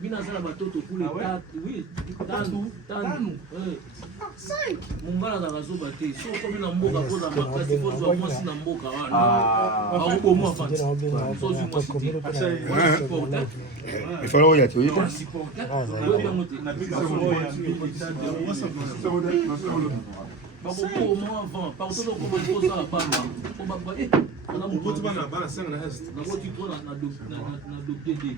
Mina sana batoto kule tatu, oui, tano. Mungala za kazoba te. So comme na mboka koza makasi koza mwasi na mboka wana. Bako mo afati. So ju mwasi te. Il faut le yati, oui. Bako mo avant, parce que ko ko za bamba. Ko baba na mukoti bana bana senga na est. Na moti ko na dopiede.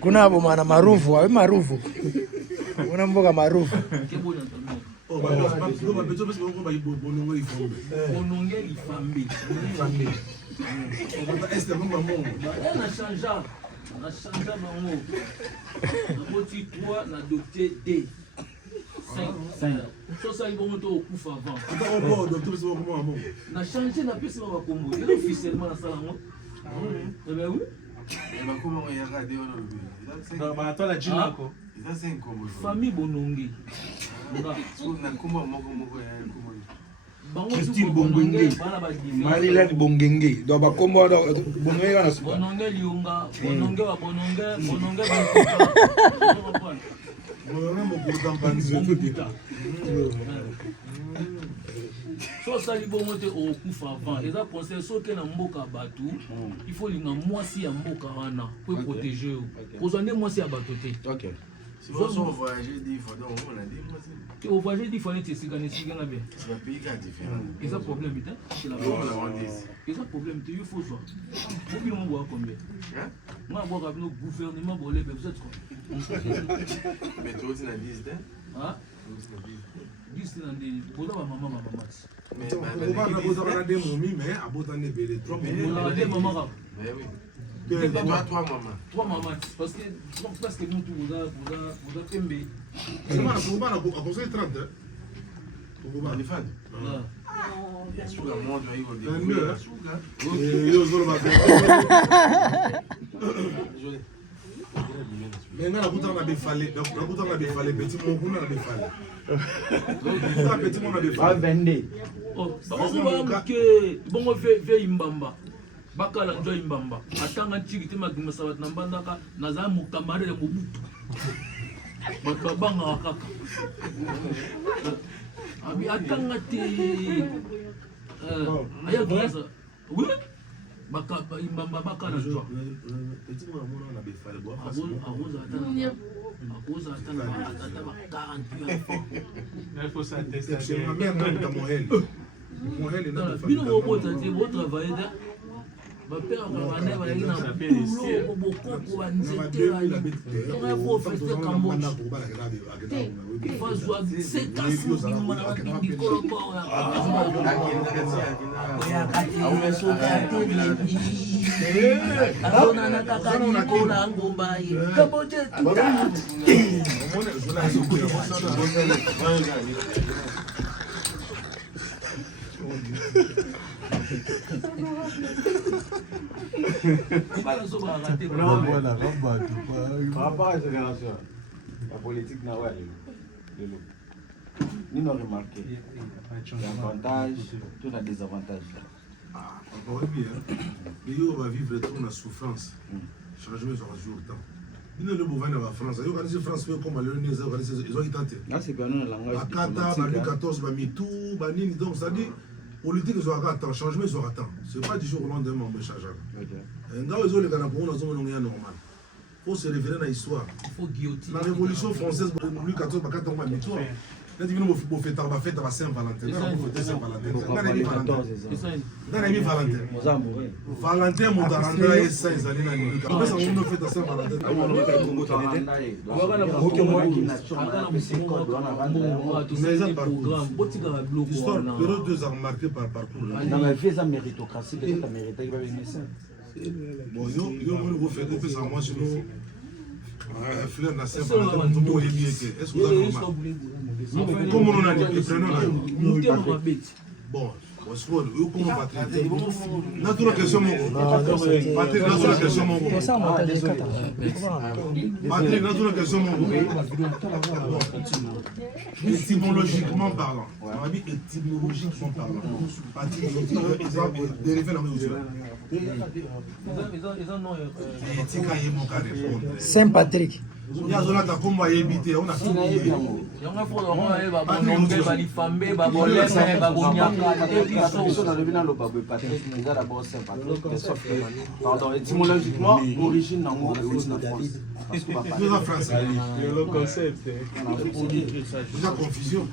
Kuna hapo maana maarufu, au maarufu. Kuna mboga maarufu. Oh, ba beto besi bongo ba bonongo ifambe. Bonongo ifambe. Ba est bongo bongo. Na chanja. Na chanja bango. Na moti 3 na dopiede D. 5. So ça ils vont au coup avant. Attends, bon, docteur besi bongo bongo. Na changer na pesi ba kombo. Il officiellement na sala ngo. Eh ben oui. Et bah comment il y a regardé on Non, bah toi la djinako. Ça c'est un combo. Famille Bonongi. Na combo moko ya combo. Christine Bongenge. Marilyn Bongenge. Donc ba kombo Bongenge na suka. Bononge liunga, Bononge wa Bononge ba. Bononge mo kutambanzi. So ça li bon moté au coup avant. Les a conseillé so que na mboka batu, il faut linga mwasi ya mboka wana pour protéger. Kozande mwasi ya batu te. OK. Si vous voyagez 10 fois donc on a dit moi c'est. Tu au voyager 10 fois ne te sigane sigana bien. C'est un pays qui est différent. Et ça problème est c'est la Et ça problème tu il faut ça. Faut bien on voit combien. Hein? Moi voir avec le gouvernement bolé vous êtes quoi. Mais toi tu n'as 10 hein? 10 dans des pour la maman. Mais on va na des momi mais abota ne belé 3 momi. On a des mamans. Mais oui. 3 mamans. Parce que parce que nous tout vous a tembe. C'est mal pour pas à conseil 30. Pour pas les fans. Bien sûr la monde va y avoir des. Yo zolo ba. Mais na buta na be fallé. Donc na buta na be fallé petit mon kuna na be fallé. Ça petit mon na be fallé. Vende. Oh, bongo fait imbamba. Bakala njo imbamba. Atanga chiki te magima sabat na mbandaka naza mukamare ya Mobutu. Bakabanga wakaka. Abi atanga te aya grâce. Oui. Baka imbamba bakala njo. Petit mon amona na be fallé. Agoza atanga 40 Il faut s'attester. C'est ma mère dans mon hel. Mon hel est dans la famille. Bino robot te bo travailler. Ma père m'a dit que il a beaucoup de nzete là. On a beau faire Cambodge. Il faut jouer c'est casse qui m'a dit que colombo là. Ya kati soka tebili. Azona na kaka ni kola ngomba yi. Cambodge tout. La politique n'a pas nous avons remarqué l'avantage, tout a des avantages. Ah, encore bien. Mais on va vivre trop dans la souffrance. Changement sera toujours le temps. Nous ne pouvons pas aller en France. Ils ont France comme ils ont tenté. Là, c'est pas un langage. Akata, Bami 14, Bami tout, Bani, donc ça dit. Politique, ils auront attend, changement, ils auront attend. Ce n'est pas du jour au lendemain, on change. Ils ont les Canadiens, ils ont normal. Il faut se référer à l'histoire. La Révolution française, Louis XIV, il y a 4 ans, il y a il faut faire la fête à Saint-Valentin. Valentin. Valentin, mon Taranda et Saint Zalina. Après ça, on fait à Saint-Valentin. L'histoire, période 2 a remarqué par parcours. Dans la vie, ça méritocratie, peut-être mérité, il va venir ça. Bon, vous faites que ça, moi, sinon, fleur n'a Saint-Valentin, tout le monde est bien. Est-ce que vous avez remarqué? Comme on a dit, prenons bon, parce que vous comment Patrick? Notre question Patrick, notre question Patrick, notre question étymologiquement parlant. On a dit étymologiquement parlant. Patrick, exemple, dérivé dans le Saint Patrick. Il y a Zola comme va éviter, on a fini. Pardon, étymologiquement, origine dans le France. Nous en français. Le concept. Déjà confusion.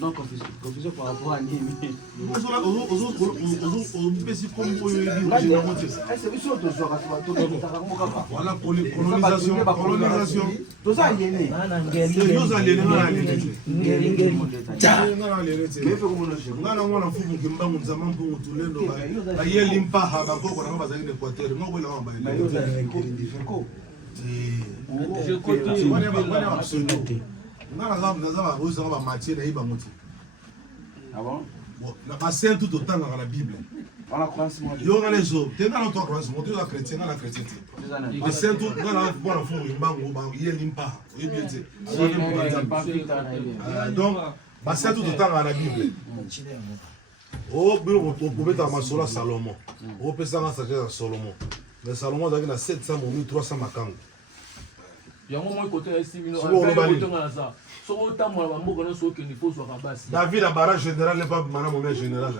Non, confusion par rapport à Nimi. Voilà, colonisation. Tout ça, il est né. Nous allons Ah bon? C'est tout autant dans la Bible. On la croit moi. Il y aura les autres. Tu es dans notre croissance, tu es chrétien, dans la chrétienté. Mais c'est tout dans la bonne forme, il y a l'impa. Donc, c'est tout autant dans la Bible. Oh, on pouvait dans ma sola Salomon. On peut s'en sagesse à Salomon. Mais Salomon a 700 ou 1300 makang. David a barrage général n'est pas maintenant général.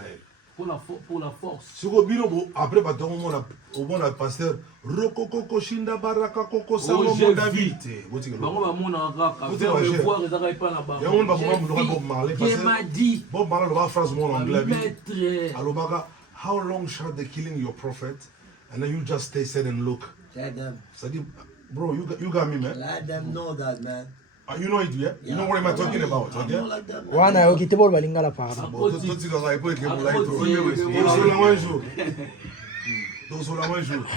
Pour la force. Si vous après, au bon pasteur, Rokoko Shinda Baraka Koko Salomon David. Bob Marley va phrase mon anglais. How long shall they killing your prophet? And then you just stay said and look. C'est-à-dire, bro, you got me, man. Let them know that, man. You know it, yeah? You know what am I talking about, okay? Wana yo kitebo balingala para.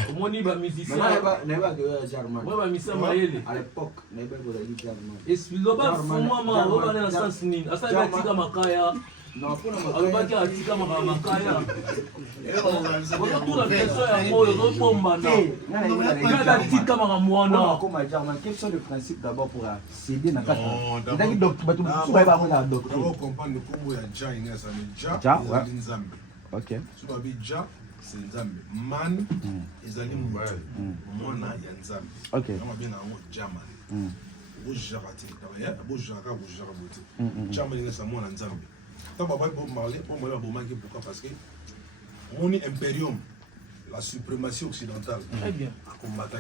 Omoni ba musicien. À l'époque, Loba fuma loba na sens nini? Asa ba tika makaya. Non, alobaki atika makaya. Tout la question ya moyo do bomba na. Kada tika makamwana. Quels sont les principes d'abord pour céder na kata? Ndaki docteur batu ba ba na docteur. On comprend le combo ya ja inesa ni ja. Nzambe. OK. Soba bi ja c'est Nzambe. Man ezali mwana. Mwana ya Nzambe. OK. On bien en German. Bo jarati. Bo jara bo jara boti. German inesa mwana Nzambe. Tant papa pour parler pourquoi parce que on est impérium la suprématie occidentale très bien à combattre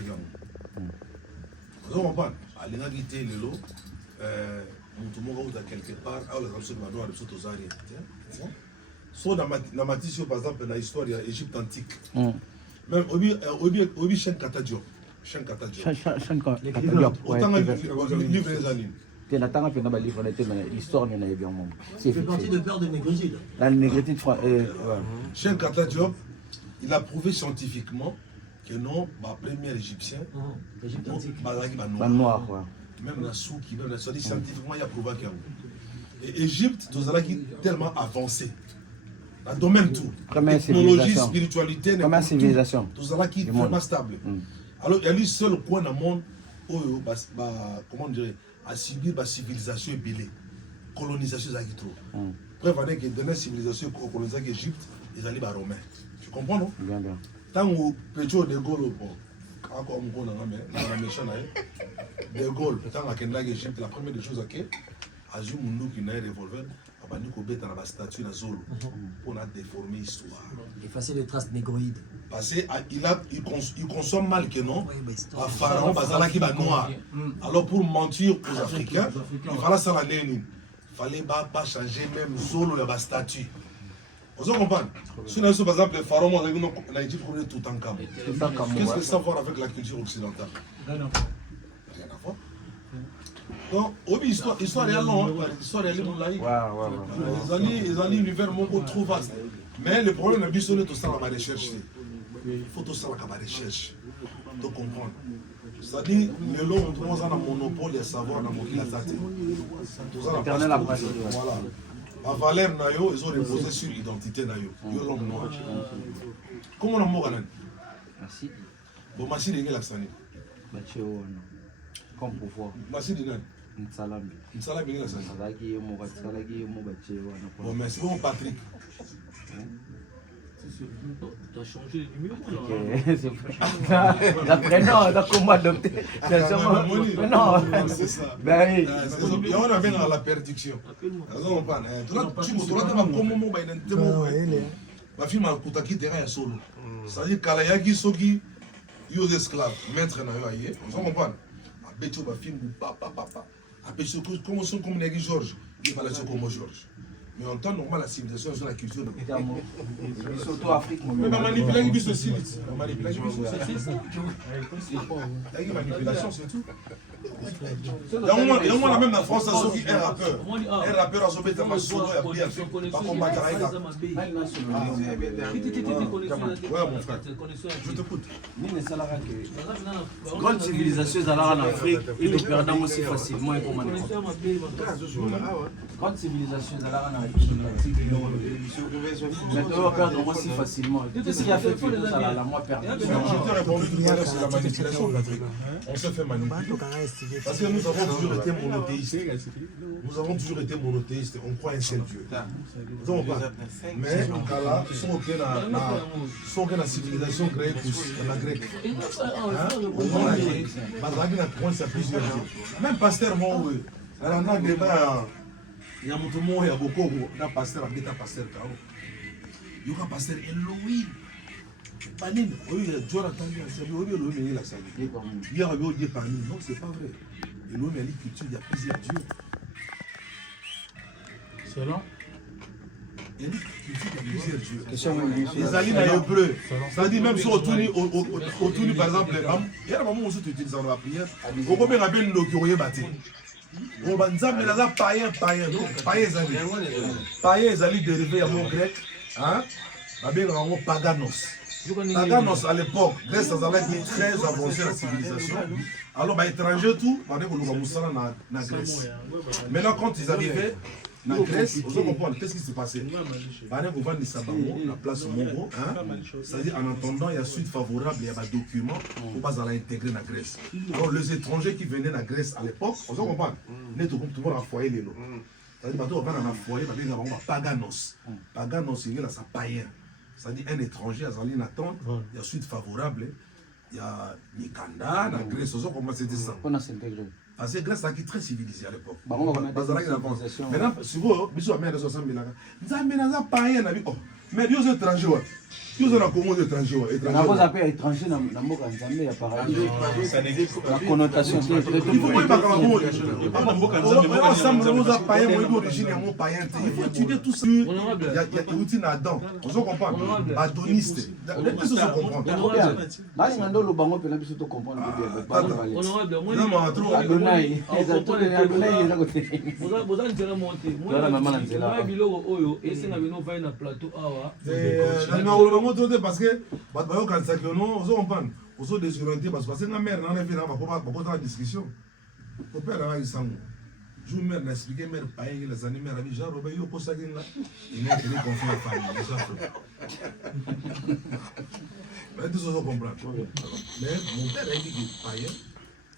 vous comprenez alina guité le lot tout le monde quelque part à la rançon de droit de sauter aux arrières so dans ma tissu par exemple dans l'histoire de l'Égypte antique même obi Cheikh Anta Diop autant livre les années. L'histoire n'est pas bien. C'est fait partie de peur de négritude. La négritude. Cheikh Anta Diop, il a prouvé scientifiquement que non, le premier Égyptien, noir. Même la souki, même la souki, scientifiquement, il a prouvé qu'il y a. Et Égypte, tout ça qui est tellement avancé. Dans le domaine tout. Technologie, spiritualité, civilisation. Tout ça qui est vraiment stable. Alors, il y a lui seul coin dans le monde où, comment dire, à subir la civilisation belée, colonisation qui trop. Preuve que dans la civilisation colonisation d'Égypte, ils allaient aux Romains. Tu comprends, non? Bien, bien. Tant que Pedro de Gaulle, encore de Gaulle, tant que l'Égypte, la première des choses à qui, Azou Mounou qui n'a un revolver, a banni qu'on bête dans la statue de Zolo pour la déformer l'histoire. Effacer les traces négroïdes. Parce qu'il consomme mal que non, à Pharaon, Bazala qui va noir. Alors pour mentir aux Africains, il fallait ça la Lénine. Il fallait pas changer même Zolo et la statue. Vous comprenez? Si on a par exemple le Pharaon, on a dit qu'on est tout en camp. Qu'est-ce que ça va voir avec la culture occidentale? Rien à voir. Donc, l'histoire est longue, l'histoire est longue. Les années, l'univers est trop vaste. Mais le problème, c'est que tout ça, on va rechercher. Il faut tout ça, on va rechercher. De comprendre. C'est-à-dire, le long, nous avons un monopole de savoir dans mon pays. Éternel après. Voilà. La valeur, ils ont reposé sur l'identité. Comment on a mort? Merci. Bon, machine est là, Sani. Comme pouvoir. Machine est là. Nsalambi. Nsalambi est là, Sani. Bon, merci. Bon, Patrick. Tu as changé de numéro là. D'après non, d'accord, moi adopté. Non, c'est ça. Ben oui. Et on a bien la perdiction. Ma fille m'a contacté terrain solo. C'est-à-dire Kalayaki Sogi, yo esclaves, maître na yo aye. On comprend. A Betio ma fille papa. A Betio comme son comme Negi Georges, il fallait se comme Georges. Mais en temps normal, la civilisation, c'est la culture. Surtout Afrique. Mais ma manipulation, c'est aussi. Ma manipulation, c'est manipulation, c'est tout. Et on a même en France, un rappeur a sauvé ta maçon, il a pris par contre, ouais, mon frère. Je t'écoute. Grande civilisation en Afrique, et nous perdons aussi facilement. Grande civilisation en Afrique. Maintenant, on perd aussi facilement. Qu'est-ce qui a fait que nous allons la moins perdre? Je t'ai répondu tout à l'heure, c'est la manipulation de l'Afrique. On se fait manipuler. Parce que nous avons toujours été monothéistes. Nous avons toujours été monothéistes. On croit un seul Dieu. Mais en cas là, sans que la civilisation grecque, la grecque. Même pasteur, moi, il y a beaucoup de pasteur, il y a pasteur. Il y a pasteur Elohim. Panine, oui, Dieu a attendu, c'est lui, Elohim est là, ça. Il y a un Dieu Panine. Non, c'est pas vrai. Elohim est l'écriture, il y a plusieurs dieux. C'est long. Il y a plusieurs dieux. Les alliés dans l'hébreu. C'est-à-dire, même si on tourne, par exemple, les femmes, il y a un moment où on utilise dans la prière. On peut bien appeler le Kyorié Bati. On va dire, mais là, païen. Païen, les alliés dérivés à mon grec. Hein? Paganos. Paganos à l'époque, Grèce a été très avancée la civilisation. Alors, les étrangers, tout, on va Grèce. Maintenant, quand ils arrivaient en Grèce, vous comprenez qu'est-ce qui s'est passé? La place Mongo, c'est-à-dire en attendant, il y a suite favorable, il y a des documents pour pas intégrer la Grèce. Alors, les étrangers qui venaient en Grèce à l'époque, vous comprenez, tout le monde a foyer les lots. C'est-à-dire que on va dans un foyer, il y a Paganos. Paganos, il y a sa païen. C'est-à-dire un étranger, il y a attente, il y a suite favorable, il y a Nikanda, la Grèce, comment c'était ça? On a s'intégré. Parce que la Grèce est très civilisée à l'époque. Maintenant, si vous, bisous à mère de 60 000 ans, vous avez un païen, mais Dieu est étranger. Dieu est un commun étranger. On a appelé étranger dans le mot Nzambe, il y a paradis. La connotation, c'est très il faut pas ensemble, nous avons païen, d'origine, mon païen. Il faut étudier tout ça. Il y a des outils là-dedans. On se comprend. Adoniste. Tout ça se comprend. Parce que on désorienté parce que la mère n'en est pas la discussion. Mon père a eu ça. Je me mère expliqué mère païen les années mère avait genre Robert yo kosa là. Il n'a tenu confiance à la famille. Mais tout ça comprendre. Mais mon père a dit que païen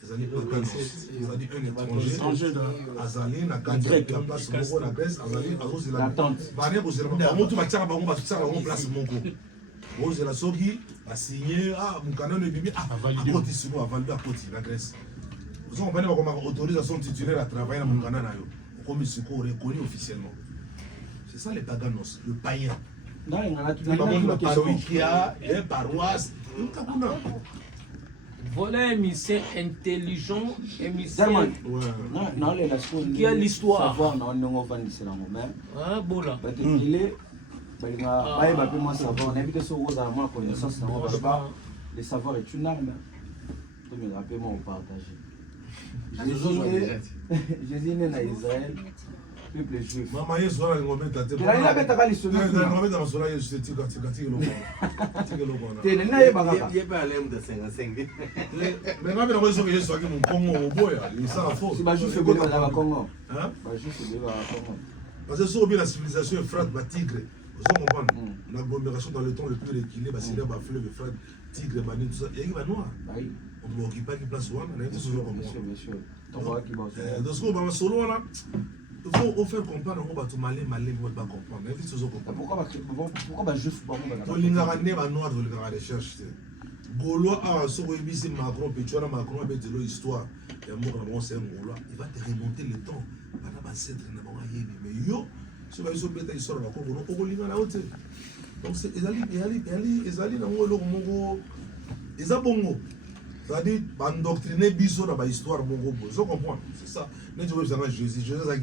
les années paganos, c'est-à-dire un étranger, Azali, na Grèce, la place Mongo, la Grèce, Azali, Azos, la tente. Barrière, vous avez tout ma tchara, vous avez place Mongo. Vous avez la Sogi, a signé, mon canon est bien, à côté, c'est bon, à valider à côté, la Grèce. Vous comprenez comment autorisation titulaire à travailler dans mon canon, comme il se reconnu officiellement. C'est ça les paganos, le païen. Non, il y a la paroisse, il y a une paroisse, Voilà un émissaire intelligent, émissaire qui a l'histoire. Ah, bon là. Le savoir est une arme. Mais rappelez-moi, on partage. Jésus est né en Israël. peuple juif. Maman est sur la ngombe tate. Il a bêta les semaines. Il a ngombe dans sur la je sais tika tika tika lo. Tika lo bona. T'es na yeba kaka. Il est pas à l'aime de 55. Mais ngombe na wezo que je sois qui mon Congo boya, il ça la faute. Si ba juif ko na ba Congo. Hein? Ba juif ko ba Congo. Parce que sur bien la civilisation Euphrate ba Tigre. Vous comprenez? L'agglomération dans le temps le plus reculé, bah c'est là ba fleuve Euphrate, Tigre, Mani tout ça. Et il va noir. Oui. On ne occupe pas qui place one, on a été toujours comme ça. Monsieur. Donc dans ce qu'on va solo là, il faut faire comprendre on va tout malin on va pas comprendre. Mais c'est pourquoi ba juif ba mo ba lingara ne ba noir de la recherche. Gaulois a so ko ibisi Macron Petuana Macron a fait de l'histoire. Et moi on c'est un Gaulois, il va te remonter le temps. Bana ba centre na ba yebi mais yo so ba so beta histoire ba ko no ko lingara haute. Donc c'est ezali na ngolo moko eza bongo. C'est-à-dire, endoctriner biso dans l'histoire de mon groupe. Je comprends, c'est ça. Mais tu vois, Jésus a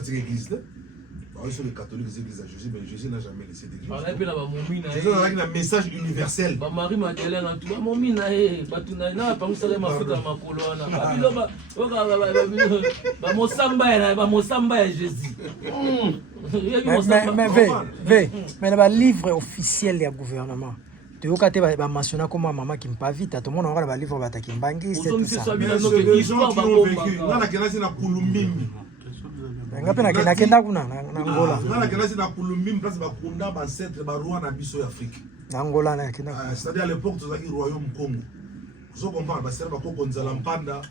tiré l'église. Sur les catholiques, les églises à Jésus, mais Jésus n'a jamais laissé d'église. Jésus a un message universel. Marie Madeleine, tout le monde a pas ça ma faute dans ma colonne. Jésus. Mais le livre officiel du gouvernement. Tu vois quand tu vas mentionner comme maman qui me pas vite, tout le monde aura un livre va t'aquimbangi, c'est tout ça. Mais les gens qui ont vécu, là la Kenya c'est na Kulumbimbi. Ngapi na kenda kuna na Angola. Là la Kenya c'est na Kulumbimbi place ba kunda ba centre ba roi na biso Afrique. Na Angola na kenda. C'est-à-dire à l'époque tu as eu royaume Congo. Vous comprenez, ba serba ko konzala mpanda.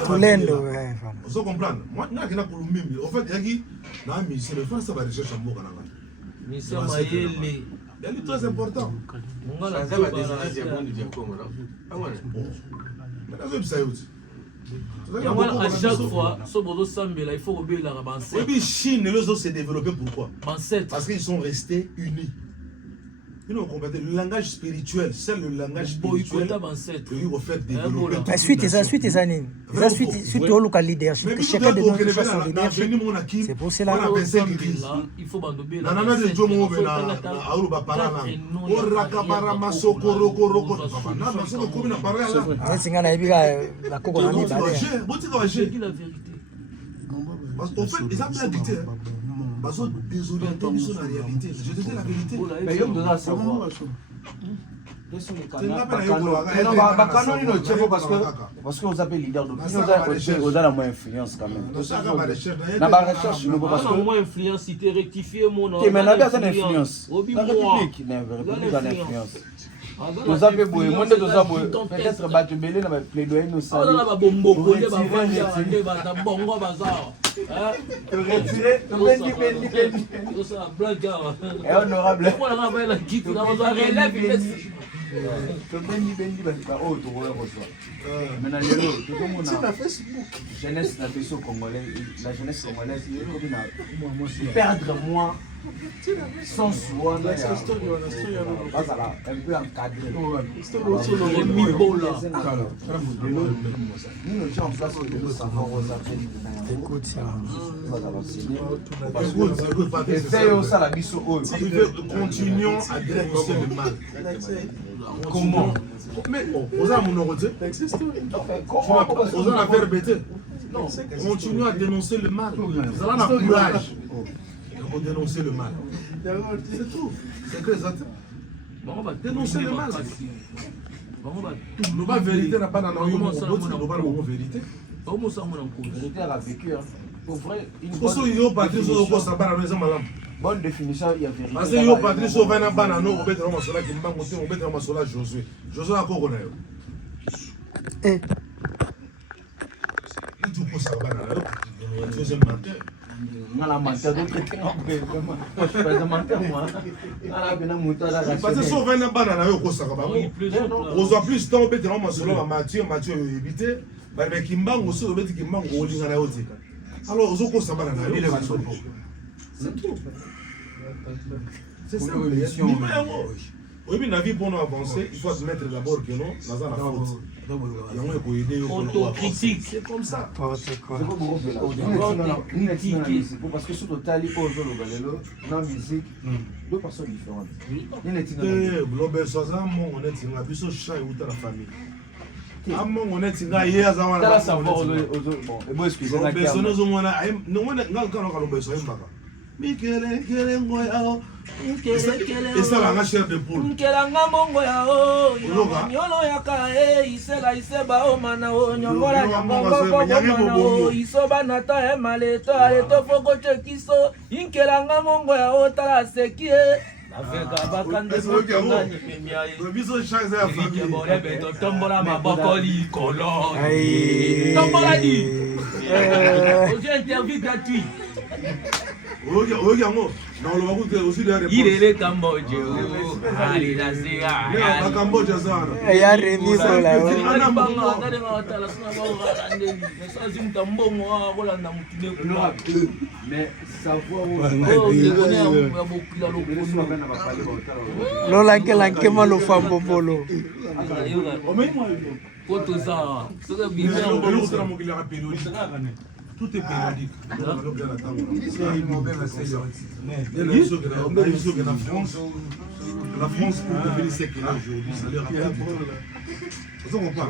Tulendo vous comprenez moi na kena Kulumbimbi en fait yaki na mission le faire ça va recherche en boka nanga mission mayele c'est très important ngala ça va des gens du Congo non mais là c'est ça à chaque fois so bozo sambela il faut obéir la bancette. Oui, Chine et les autres s'est développé pourquoi? Bancette Parce qu'ils sont restés unis. Nous comprenons le langage spirituel, c'est le langage spirituel que nous avons fait développer. La suite est ça nini. La suite au local leadership. Chacun de nous fait son leadership. C'est pour cela il faut bandober la nana de Jomo na auluba parana. Oraka barama sokoro koroko. Na na so ko na parana. Singa na ibiga la koko na niba. Boti ko aje. la vérité. Parce qu'en fait, ils ont bien dicté. Parce que désorienté sur la réalité. Je te dis la vérité. Mais il doit savoir. Parce que vous avez leader d'opinion, vous avez la moins influence quand même. Dans la recherche, nous parce que moins influence, si tu rectifies mon nom. Mais la influence. La République n'a pas d'influence. Nous avons besoin, moi nous avons peut-être battu belé dans plaidoyer nous ça. On a bombo, on a bongo bazar. Retirer, tout ça blague. Et honorable. On a pas la guide, on a relève. Oh, tu vois maintenant la jeunesse la jeunesse congolaise perdre moi sans soi un peu encadré écoute ça. Continuons à dénoncer le mal. Comment? Mais vous avez mon ordre. Vous avez affaire bêtée. Continuons à dénoncer le mal. Vous avez un courage pour dénoncer le mal. C'est tout. C'est que ça. On va dénoncer le mal. Nous pas vérité n'a pas dans nous pas la vérité. Comment ça on vérité a vécu. Pour vrai, une bonne définition, il y a vérité. Parce que yo Patrice Ovana banano obetera masola kimbango te obetera masola Josué. Josué akoko na yo. Eh. Tu peux ça banana. Deuxième menteur. Mala menteur donc vraiment. Moi je suis pas un menteur moi. Ala bena mutala. Parce que so vena banana yo ko saka ba. Ozo plus temps obetera masola Mathieu éviter. Ba be kimbango so obeti kimbango olinga na yo tika. Alors ozo ko saka banana yo. C'est tout. C'est ça. Oui, mais la vie pour nous avancer, il faut admettre d'abord que non, nous avons la faute. Autocritique, c'est comme ça. N'importe quoi. Parce que sur le tali, dans la musique, deux personnes différentes. Global Sosa, on est un abisso chat et la famille. On est un hier, on a savoir. Bon, excusez-moi. Et ça va chair de poule. Nkelanga mongo ya o nyolo ya ka isela iseba o mana o nyongola nyongo isoba nata e maleto aleto foko chekiso inkelanga mongo ya o tala seki afeka bakande so ngani pemia biso chaise ya famille bole beto tombola maboko likolo tombola di j'ai interview gratuit Oyango, dans le Maroc aussi derrière. Il est le Cambodge. Allez, la Zéa. Le Cambodge, ça. Il y a remis sur la haut. Mais savoir Lola que la quema lo fambo polo. Tout est périodique. La France, pour devenir ce qu'elle est aujourd'hui, ça leur rappelle. Vous ne pas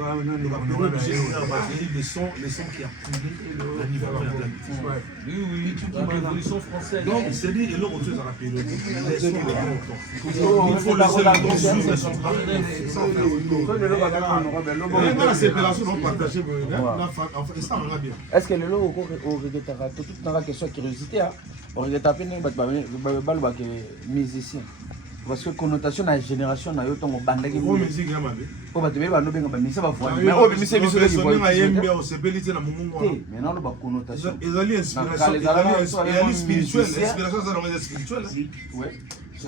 les sons qui a prouvé le niveau de la oui, toute la révolution française. Donc, c'est dit, et l'autre chose à la périodique. Il faut laisser la suivre son travail. La séparation, on partage. Et ça, on va bien. Est-ce que le lot au regretera toute une question de curiosité, on regrette musicien. Parce que connotation de la génération na yoto mo bandaki mo musique ya mabe o ba tebe ba no benga ba misa ba fwa mais o be misa biso ki voix na yembe o sepelite na mumungu mais non ba connotation ezali inspiration spirituelle inspiration ça dans spirituelle ouais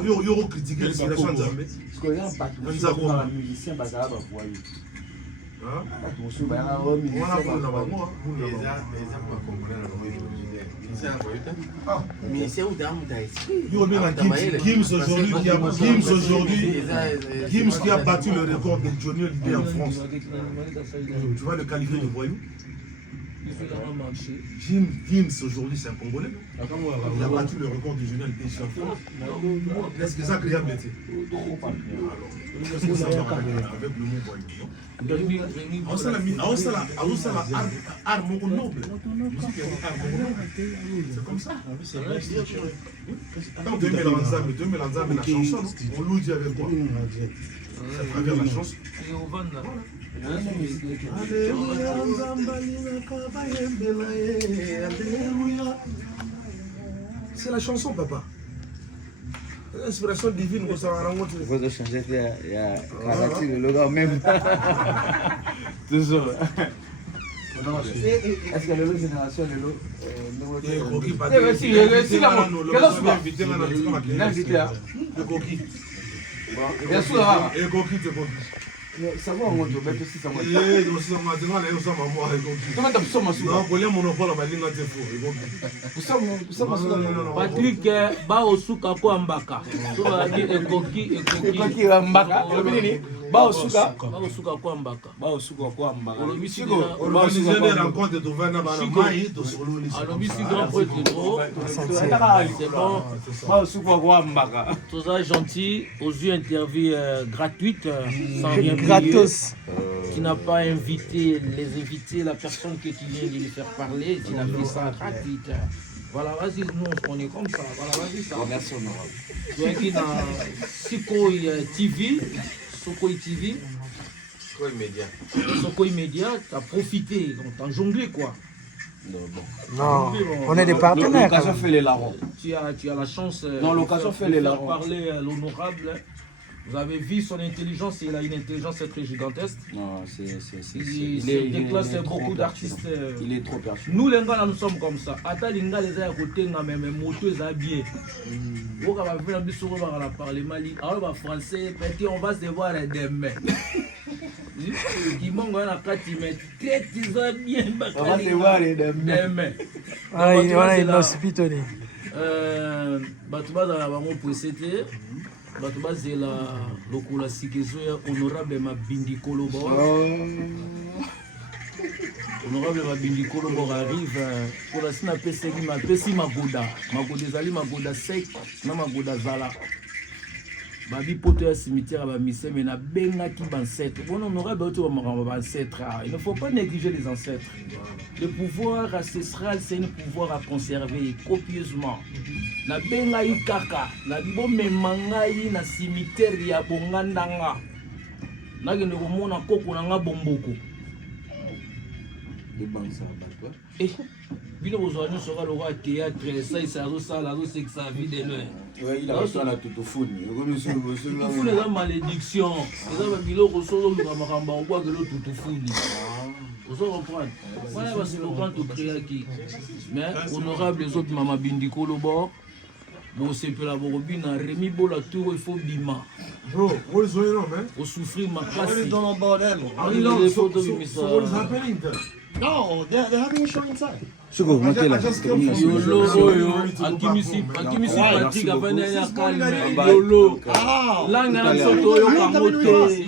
yo critiquer l'inspiration nzambe parce que ya ba musicien ba za ba fwa yi hein to ba ya o musicien na ba mo Mais c'est où dans Gims qui a battu le record de Johnny Hallyday en France. Tu vois le qualifié de voyou. Gims aujourd'hui c'est un Congolais. Il a battu le record de Johnny Hallyday ici en France. Est-ce que ça crée un métier? Avec le mot voyou. Art noble. C'est comme ça. Quand 2000 ensemble la chanson, on loue Dieu avec quoi? C'est à travers la chanson. C'est la chanson, papa. L'inspiration divine que ça va rencontrer. Il faut changer il y a le logo même. Toujours. Est-ce que le génération le lot ça va on doit mettre aussi ça moi Patrick ba osuka ko ambaka so ba di ekoki ambaka ba osuka ko ambaka organiser des rencontres de Vana Banamai de solo c'est bon ba osuka ko ambaka tout ça gentil aux yeux interview gratuite sans rien gratos qui n'a pas invité les invités la personne qui vient de les faire parler qui n'a fait ça gratuite. Voilà, vas-y, nous on est comme ça. Voilà, vas-y, ça. Merci, honorable. Tu es qui dans Sokoi TV, Sokoi TV. Sokoi Média, tu as profité, donc tu as jonglé quoi. Non, on est des partenaires. L'occasion fait les larrons. Tu as la chance l'occasion fait les larrons. Parler à l'honorable. Vous avez vu son intelligence, il a une intelligence très gigantesque. Non, il déclasse beaucoup d'artistes. Il est trop perçu. Nous, les gars, nous sommes comme ça. Attends, les gars, les gars, à côté, même moto, ils habillés. On va faire un peu sur le parlement. Alors, français, petit, on va se voir demain. Ils m'ont dit, ils ont bien. On va se voir demain. Ah, il y a une hospitalité. Tu vas dans la maman pour c'était. bato bazela lokola sikezo ya honorable Mabindi Kolobo. Honorable Mabindi Kolobo arrive pour la sina peseki ma pesi magoda ezali magoda sec na magoda zala babi poto ya cimetière ba mise mais na bengaki ancêtre. Bon honorable auto ba ancêtre. Il ne faut pas négliger les ancêtres. Le pouvoir ancestral c'est un pouvoir à conserver copieusement. Na bengai kaka na bibo memangai na cimetière ya bongandanga. Na gene ko mona koko na nga bomboko. Bino bozwani soka le roi théâtre ça il s'arrête ça là c'est que ça vie de loin. Ouais, il a reçu la tutufuni. Tutufuni la malédiction. Ça va biloko solo le mamakamba on voit que le tutufuni. Vous comprenez? Voilà parce que quand tu crées qui mais honorable les autres Mama Bindi Kolobo. Bon c'est pour la borobina Rémi Bola tour il faut bima. Bro, what is going on, man? Au souffrir ma What classe. is going on bordel? So what is happening then? No, they're having a show inside. Suko, montez là. Yolo oyo akimisi Patrick afanya ya kalme. Yolo. Langa na soto yo kamote.